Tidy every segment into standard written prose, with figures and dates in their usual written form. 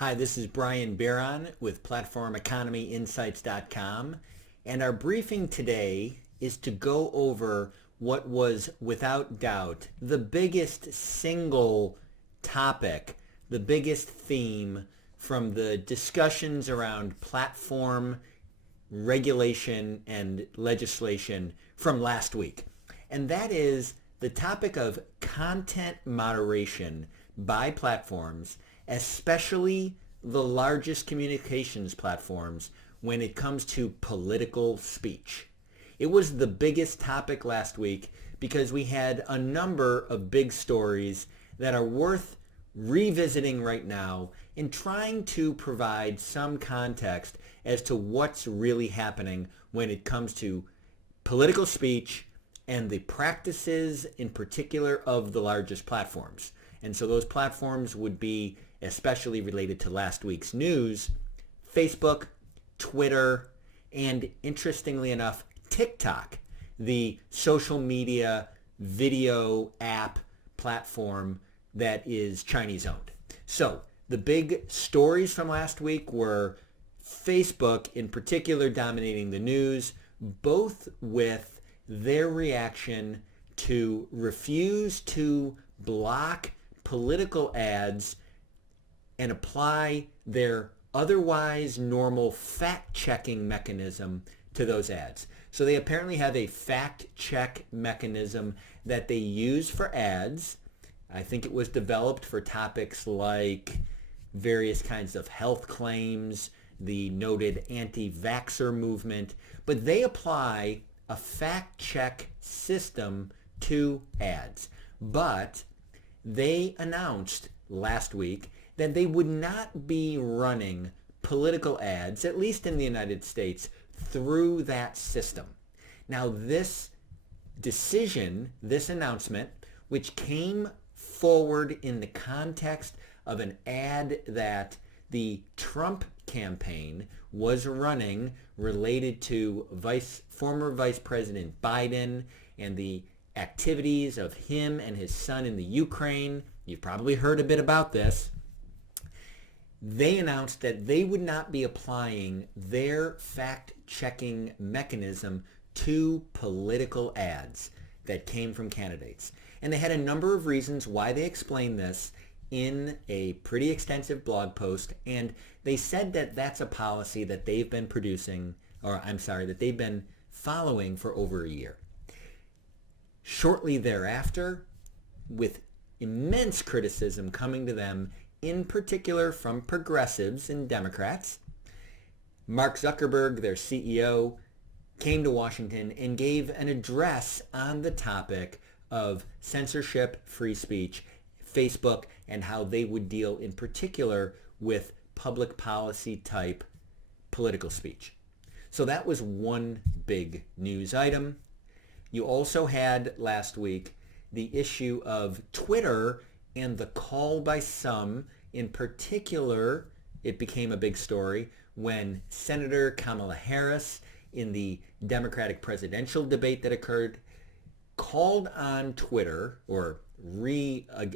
Hi, this is Brian Bieron with PlatformEconomyInsights.com, and our briefing today is to go over what was, without doubt, the biggest single topic, the biggest theme from the discussions around platform regulation and legislation from last week. And that is the topic of content moderation by platforms, especially the largest communications platforms when it comes to political speech. It was the biggest topic last week because we had a number of big stories that are worth revisiting right now and trying to provide some context as to what's really happening when it comes to political speech and the practices in particular of the largest platforms. And so those platforms would be especially related to last week's news, Facebook, Twitter, and interestingly enough, TikTok, the social media video app platform that is Chinese owned. So the big stories from last week were Facebook in particular dominating the news, both with their reaction to refuse to block political ads and apply their otherwise normal fact-checking mechanism to those ads. So they apparently have a fact-check mechanism that they use for ads. I think it was developed for topics like various kinds of health claims, the noted anti-vaxxer movement, but they apply a fact-check system to ads. But they announced last week that they would not be running political ads, at least in the United States, through that system. Now this decision, this announcement, which came forward in the context of an ad that the Trump campaign was running related to former Vice President Biden and the activities of him and his son in the Ukraine. You've probably heard a bit about this. They announced that they would not be applying their fact-checking mechanism to political ads that came from candidates. And they had a number of reasons why they explained this in a pretty extensive blog post, and they said that that's a policy that they've been that they've been following for over a year. Shortly thereafter, with immense criticism coming to them, in particular from progressives and Democrats, Mark Zuckerberg, their CEO, came to Washington and gave an address on the topic of censorship, free speech, Facebook, and how they would deal in particular with public policy type political speech. So that was one big news item. You also had last week the issue of Twitter and the call by some, in particular, it became a big story when Senator Kamala Harris in the Democratic presidential debate that occurred called on Twitter, or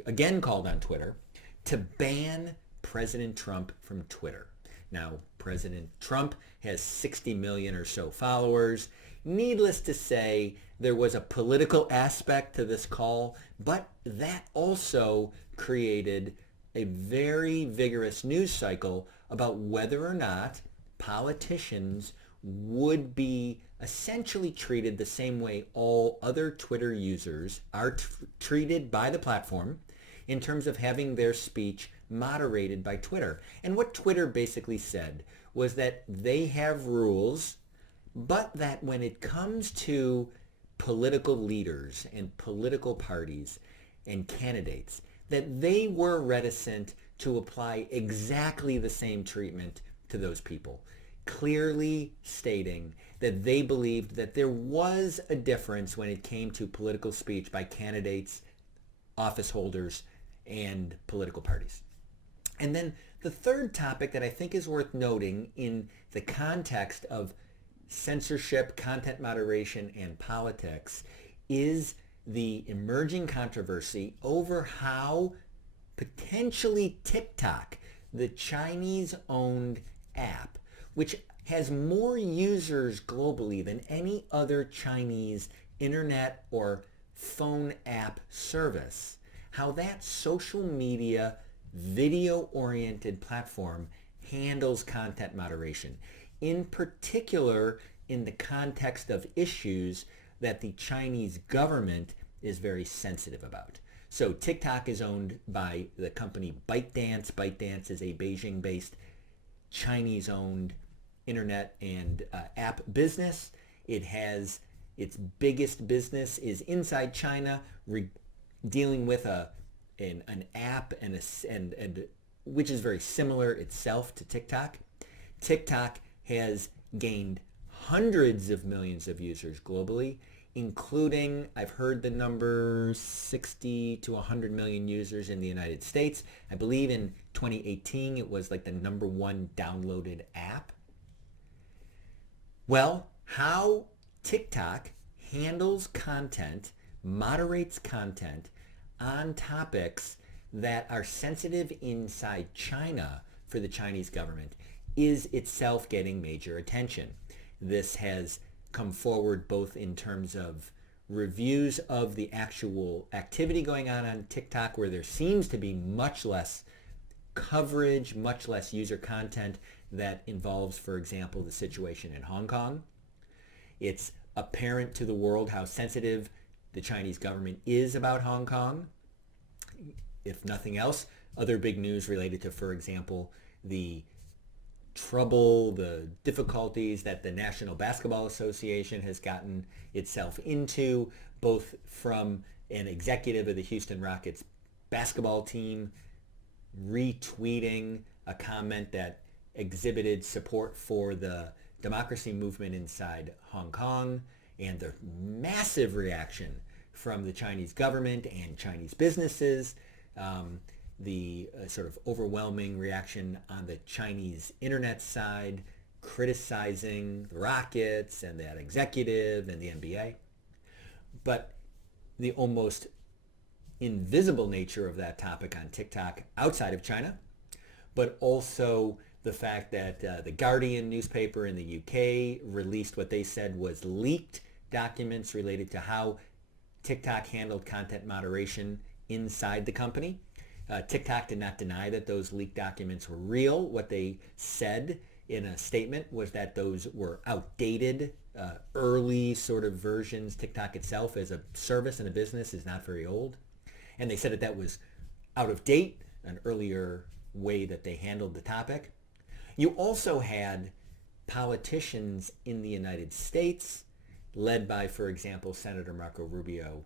again called on Twitter, to ban President Trump from Twitter. Now, President Trump has 60 million or so followers. Needless to say, there was a political aspect to this call, but that also created a very vigorous news cycle about whether or not politicians would be essentially treated the same way all other Twitter users are treated by the platform in terms of having their speech moderated by Twitter. And what Twitter basically said was that they have rules, but that when it comes to political leaders and political parties and candidates, that they were reticent to apply exactly the same treatment to those people, clearly stating that they believed that there was a difference when it came to political speech by candidates, office holders, and political parties. And then the third topic that I think is worth noting in the context of censorship, content moderation, and politics is the emerging controversy over how potentially TikTok, the Chinese-owned app, which has more users globally than any other Chinese internet or phone app service, how that social media video-oriented platform handles content moderation, in particular in the context of issues that the Chinese government is very sensitive about. So TikTok is owned by the company ByteDance. ByteDance is a Beijing-based Chinese-owned internet and app business. It has its biggest business is inside China, dealing with an app and which is very similar itself to TikTok. TikTok has gained hundreds of millions of users globally, including, I've heard the number, 60 to 100 million users in the United States. I believe in 2018 it was like the #1 downloaded app. Well, how TikTok handles content, moderates content on topics that are sensitive inside China for the Chinese government is itself getting major attention. This has come forward both in terms of reviews of the actual activity going on TikTok, where there seems to be much less coverage, much less user content that involves, for example, the situation in Hong Kong. It's apparent to the world how sensitive the Chinese government is about Hong Kong. If nothing else, other big news related to, for example, the trouble, the difficulties that the National Basketball Association has gotten itself into, both from an executive of the Houston Rockets basketball team retweeting a comment that exhibited support for the democracy movement inside Hong Kong, and the massive reaction from the Chinese government and Chinese businesses, the sort of overwhelming reaction on the Chinese internet side, criticizing the Rockets and that executive and the NBA. But the almost invisible nature of that topic on TikTok outside of China, but also the fact that the Guardian newspaper in the UK released what they said was leaked documents related to how TikTok handled content moderation inside the company. TikTok did not deny that those leaked documents were real. What they said in a statement was that those were outdated, early sort of versions. TikTok itself as a service and a business is not very old. And they said that that was out of date, an earlier way that they handled the topic. You also had politicians in the United States, led by, for example, Senator Marco Rubio,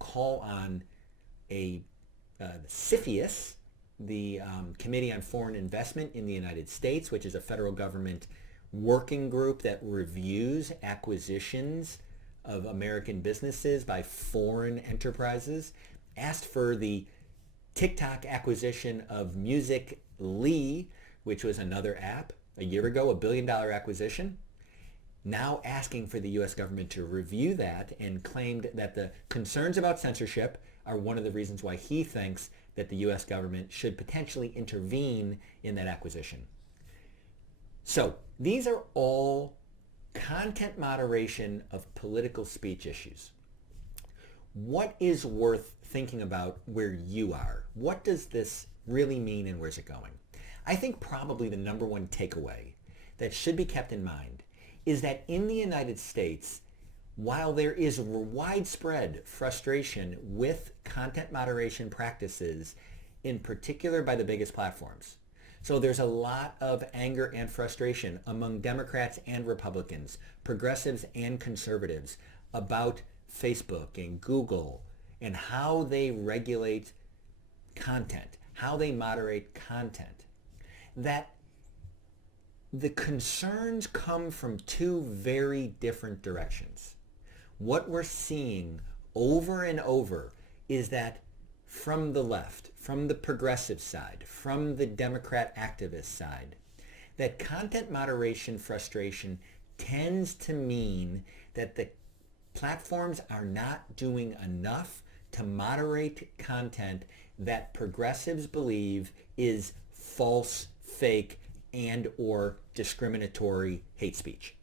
call on the CFIUS, the Committee on Foreign Investment in the United States, which is a federal government working group that reviews acquisitions of American businesses by foreign enterprises, asked for the TikTok acquisition of Musical.ly, which was another app a year ago, $1 billion acquisition, now asking for the U.S. government to review that, and claimed that the concerns about censorship are one of the reasons why he thinks that the U.S. government should potentially intervene in that acquisition. So these are all content moderation of political speech issues. What is worth thinking about where you are? What does this really mean, and where's it going? I think probably the #1 takeaway that should be kept in mind is that in the United States, while there is widespread frustration with content moderation practices, in particular by the biggest platforms, so there's a lot of anger and frustration among Democrats and Republicans, progressives and conservatives, about Facebook and Google and how they regulate content, how they moderate content, that the concerns come from two very different directions. What we're seeing over and over is that from the left, from the progressive side, from the Democrat activist side, that content moderation frustration tends to mean that the platforms are not doing enough to moderate content that progressives believe is false, fake, and or discriminatory hate speech.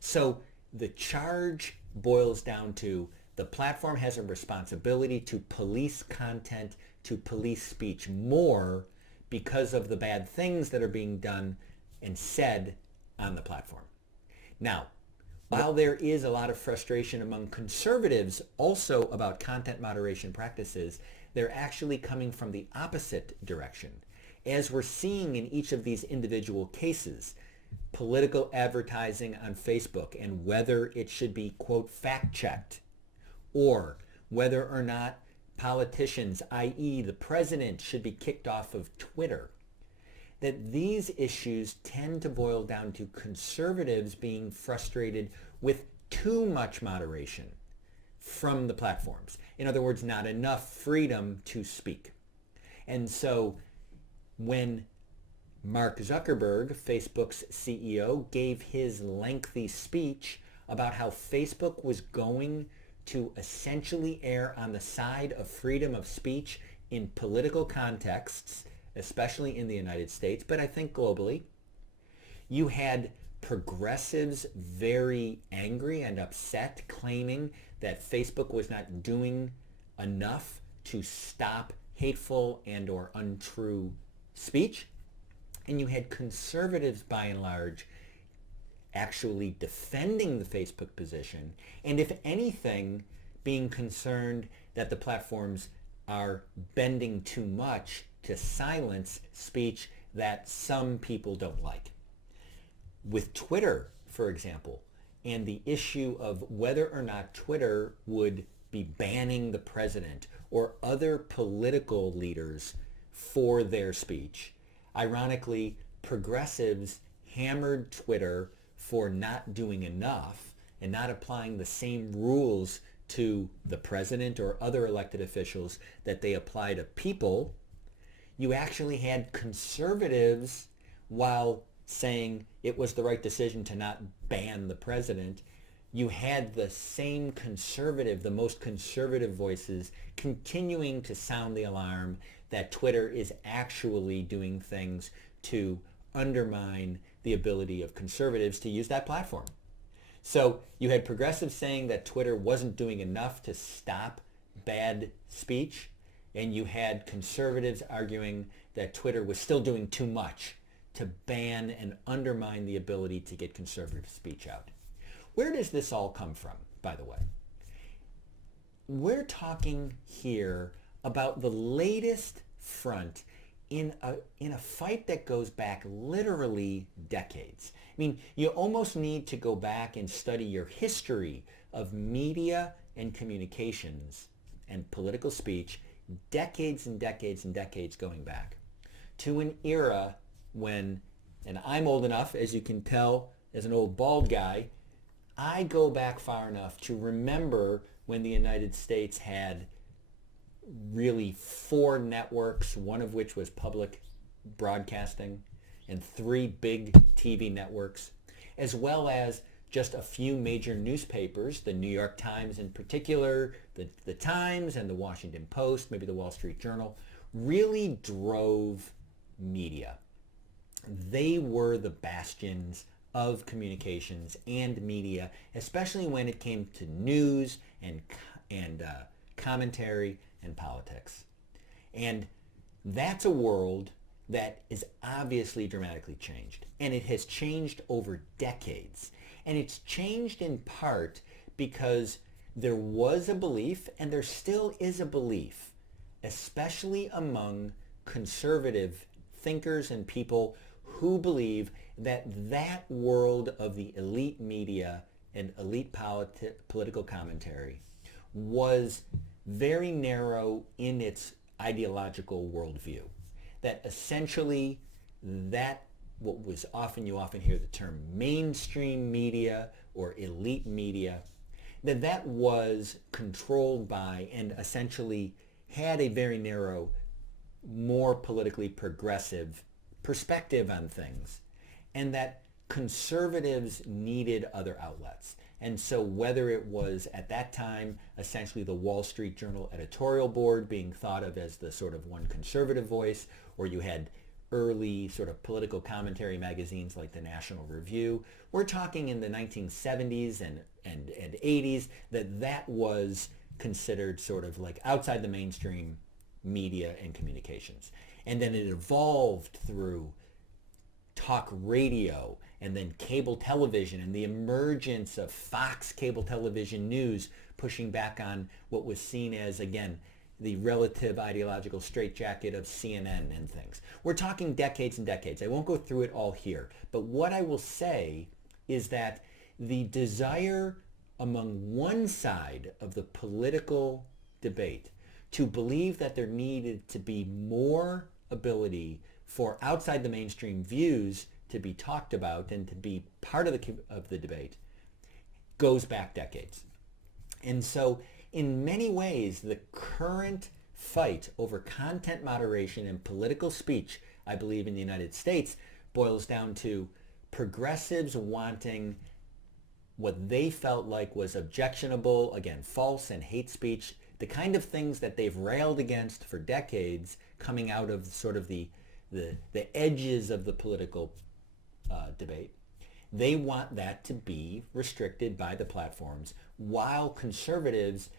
So the charge boils down to the platform has a responsibility to police content, to police speech more because of the bad things that are being done and said on the platform. Now, while there is a lot of frustration among conservatives also about content moderation practices, they're actually coming from the opposite direction. As we're seeing in each of these individual cases, political advertising on Facebook and whether it should be, quote, fact-checked, or whether or not politicians, i.e. the president, should be kicked off of Twitter, that these issues tend to boil down to conservatives being frustrated with too much moderation from the platforms. In other words, not enough freedom to speak. And so when Mark Zuckerberg, Facebook's CEO, gave his lengthy speech about how Facebook was going to essentially err on the side of freedom of speech in political contexts, especially in the United States, but I think globally, you had progressives very angry and upset, claiming that Facebook was not doing enough to stop hateful and or untrue speech. And you had conservatives, by and large, actually defending the Facebook position, and if anything, being concerned that the platforms are bending too much to silence speech that some people don't like. With Twitter, for example, and the issue of whether or not Twitter would be banning the president or other political leaders for their speech, ironically, progressives hammered Twitter for not doing enough and not applying the same rules to the president or other elected officials that they apply to people. You actually had conservatives, while saying it was the right decision to not ban the president, you had the same conservative, the most conservative voices continuing to sound the alarm that Twitter is actually doing things to undermine the ability of conservatives to use that platform. So you had progressives saying that Twitter wasn't doing enough to stop bad speech, and you had conservatives arguing that Twitter was still doing too much to ban and undermine the ability to get conservative speech out. Where does this all come from, by the way? We're talking here about the latest front in a fight that goes back literally decades. I mean, you almost need to go back and study your history of media and communications and political speech decades and decades and decades going back to an era when, and I'm old enough, as you can tell, as an old bald guy, I go back far enough to remember when the United States had really 4 networks, one of which was public broadcasting, and 3 big TV networks, as well as just a few major newspapers, the New York Times in particular, the Times and the Washington Post, maybe the Wall Street Journal, really drove media. They were the bastions of communications and media, especially when it came to news and commentary and politics. And that's a world that is obviously dramatically changed. And it has changed over decades. And it's changed in part because there was a belief, and there still is a belief, especially among conservative thinkers and people who believe that that world of the elite media and elite political commentary was very narrow in its ideological worldview. That essentially that what was often, you often hear the term mainstream media or elite media, that was controlled by and essentially had a very narrow, more politically progressive perspective on things, and that conservatives needed other outlets. And so whether it was at that time essentially the Wall Street Journal editorial board being thought of as the sort of one conservative voice, or you had early sort of political commentary magazines like the National Review. We're talking in the 1970s and 80s that was considered sort of like outside the mainstream media and communications. And then it evolved through talk radio and then cable television and the emergence of Fox cable television news pushing back on what was seen as, again, the relative ideological straitjacket of CNN and things. We're talking decades and decades. I won't go through it all here, but what I will say is that the desire among one side of the political debate to believe that there needed to be more ability for outside the mainstream views to be talked about and to be part of the debate goes back decades. And so in many ways, the current fight over content moderation and political speech, I believe in the United States, boils down to progressives wanting what they felt like was objectionable, again, false and hate speech, the kind of things that they've railed against for decades coming out of sort of the edges of the political debate. They want that to be restricted by the platforms, while conservatives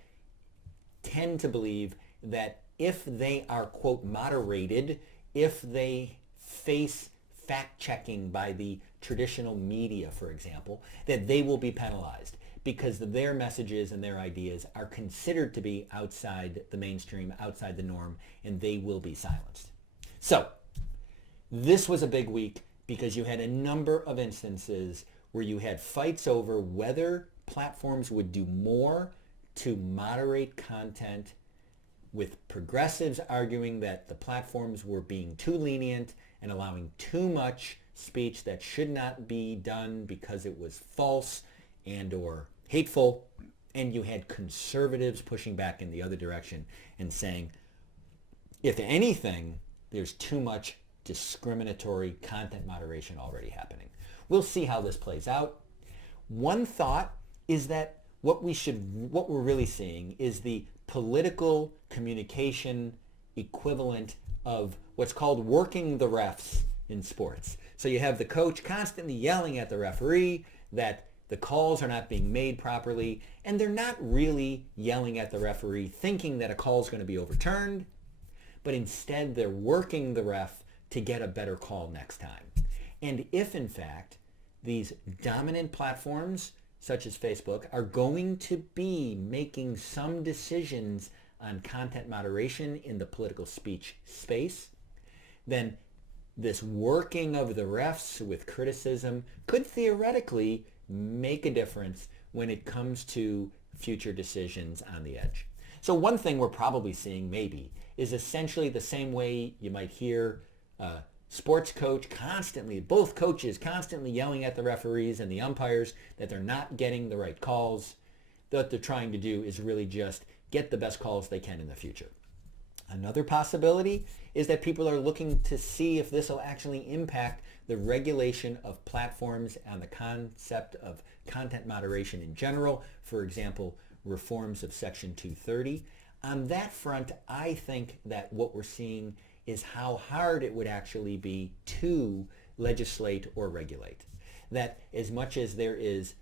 tend to believe that if they are, quote, moderated, if they face fact-checking by the traditional media, for example, that they will be penalized because their messages and their ideas are considered to be outside the mainstream, outside the norm, and they will be silenced. So, this was a big week because you had a number of instances where you had fights over whether platforms would do more to moderate content, with progressives arguing that the platforms were being too lenient and allowing too much speech that should not be done because it was false and or hateful. And you had conservatives pushing back in the other direction and saying, if anything, there's too much discriminatory content moderation already happening. We'll see how this plays out. One thought is that what we're really seeing is the political communication equivalent of what's called working the refs in sports. So you have the coach constantly yelling at the referee that the calls are not being made properly, and they're not really yelling at the referee thinking that a call is going to be overturned, but instead they're working the ref to get a better call next time. And if, in fact, these dominant platforms, such as Facebook, are going to be making some decisions on content moderation in the political speech space, then this working of the refs with criticism could theoretically make a difference when it comes to future decisions on the edge. So one thing we're probably seeing maybe is essentially the same way you might hear sports coach constantly, both coaches constantly yelling at the referees and the umpires that they're not getting the right calls. What they're trying to do is really just get the best calls they can in the future. Another possibility is that people are looking to see if this will actually impact the regulation of platforms and the concept of content moderation in general. For example, reforms of Section 230. On that front, I think that what we're seeing is how hard it would actually be to legislate or regulate. That as much as there is,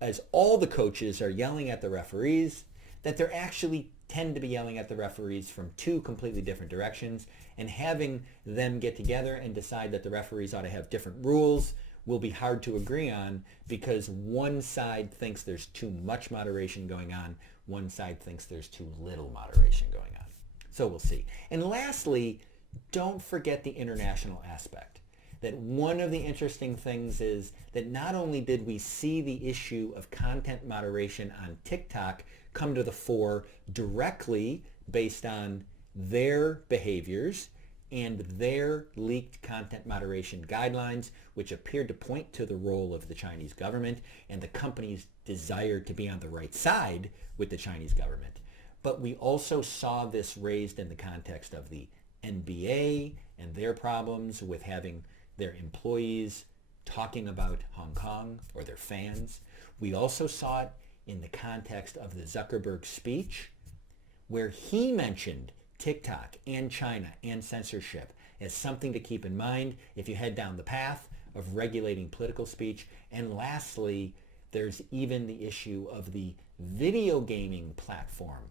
as all the coaches are yelling at the referees, that they're actually tend to be yelling at the referees from two completely different directions, and having them get together and decide that the referees ought to have different rules will be hard to agree on because one side thinks there's too much moderation going on, one side thinks there's too little moderation going on. So we'll see. And lastly, don't forget the international aspect. That one of the interesting things is that not only did we see the issue of content moderation on TikTok come to the fore directly based on their behaviors and their leaked content moderation guidelines, which appeared to point to the role of the Chinese government and the company's desire to be on the right side with the Chinese government. But we also saw this raised in the context of the NBA and their problems with having their employees talking about Hong Kong or their fans. We also saw it in the context of the Zuckerberg speech where he mentioned TikTok and China and censorship as something to keep in mind if you head down the path of regulating political speech. And lastly, there's even the issue of the video gaming platform,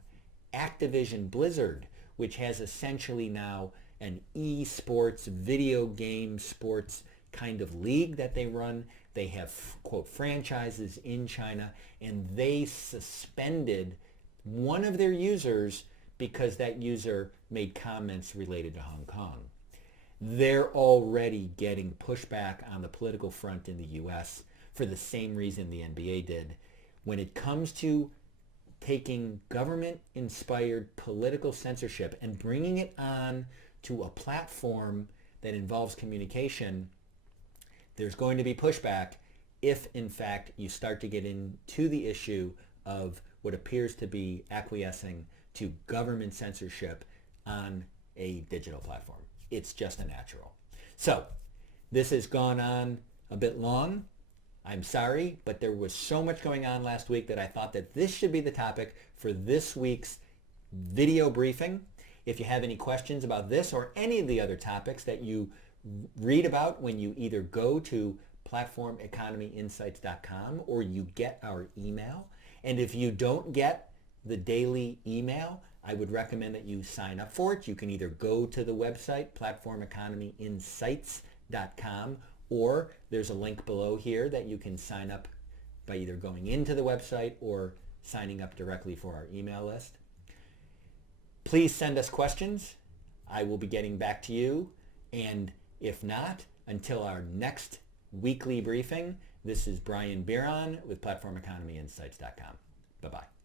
Activision Blizzard, which has essentially now an esports, video game sports kind of league that they run. They have, quote, franchises in China, and they suspended one of their users because that user made comments related to Hong Kong. They're already getting pushback on the political front in the U.S. for the same reason the NBA did. When it comes to taking government-inspired political censorship and bringing it on to a platform that involves communication, there's going to be pushback if, in fact, you start to get into the issue of what appears to be acquiescing to government censorship on a digital platform. It's just a natural. So this has gone on a bit long. I'm sorry, but there was so much going on last week that I thought that this should be the topic for this week's video briefing. If you have any questions about this or any of the other topics that you read about when you either go to platformeconomyinsights.com or you get our email, and if you don't get the daily email, I would recommend that you sign up for it. You can either go to the website, platformeconomyinsights.com, or there's a link below here that you can sign up by either going into the website or signing up directly for our email list. Please send us questions. I will be getting back to you. And if not, until our next weekly briefing, this is Brian Bieron with platformeconomyinsights.com. Bye-bye.